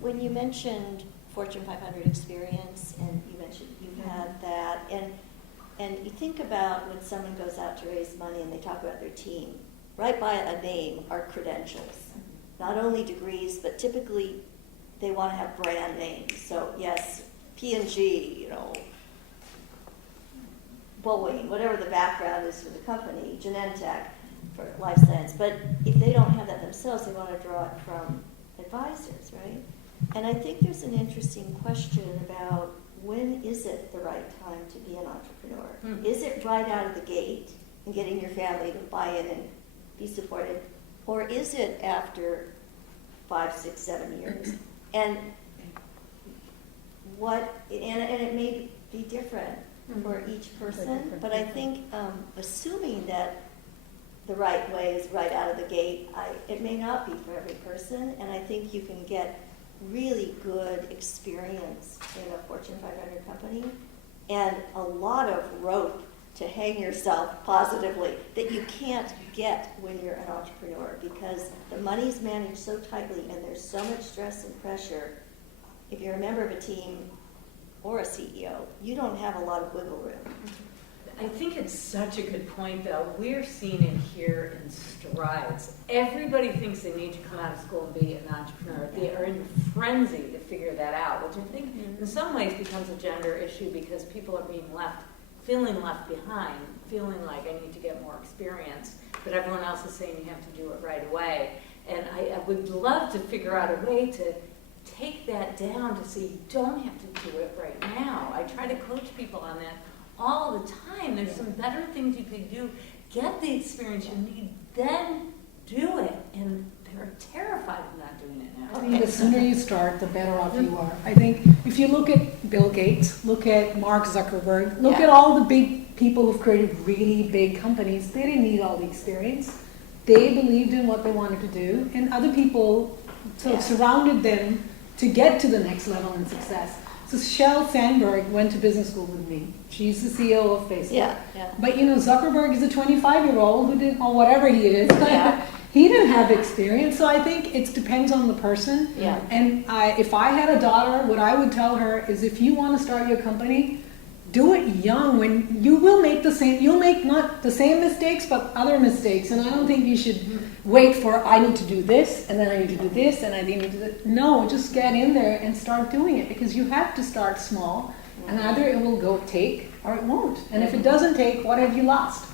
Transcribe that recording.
when you mentioned Fortune 500 experience, and you mentioned you've had that, and you think about when someone goes out to raise money and they talk about their team, right by a name are credentials. Not only degrees, but typically they want to have brand names. So yes, P&G, Boeing, whatever the background is for the company, Genentech for life science. But if they don't have that themselves, they want to draw it from advisors, right? And I think there's an interesting question about when is it the right time to be an entrepreneur? Mm-hmm. Is it right out of the gate and getting your family to buy in and be supported? Or is it after 5, 6, 7 years? And it may be different for each person, but I think assuming that the right way is right out of the gate, it may not be for every person, and I think you can get really good experience in a Fortune 500 company and a lot of rope to hang yourself positively that you can't get when you're an entrepreneur, because the money's managed so tightly and there's so much stress and pressure. If you're a member of a team or a CEO, you don't have a lot of wiggle room. I think it's such a good point, though. We're seeing it here in strides. Everybody thinks they need to come out of school and be an entrepreneur. They are in frenzy to figure that out, which I think in some ways becomes a gender issue because people are being feeling left behind, feeling like I need to get more experience, but everyone else is saying you have to do it right away. And I would love to figure out a way to take that down to say you don't have to do it right now. I try to coach people on that all the time. There's some better things you could do. Get the experience you need, then do it. And they're terrified of not doing it now. I think the sooner you start, the better off you are. I think if you look at Bill Gates, look at Mark Zuckerberg, look at all the big people who've created really big companies, they didn't need all the experience. They believed in what they wanted to do, and other people sort of surrounded them to get to the next level in success. So Sheryl Sandberg went to business school with me. She's the CEO of Facebook. But Zuckerberg is a 25-year-old who did, or whatever he is. He didn't have experience, so I think it depends on the person. And if I had a daughter, what I would tell her is if you want to start your company, do it young. When you will make you'll make not the same mistakes, but other mistakes. And I don't think you should wait for, I need to do this, and then I need to do this, and I need to do that. No, just get in there and start doing it, because you have to start small, and either it will take or it won't. And if it doesn't take, what have you lost?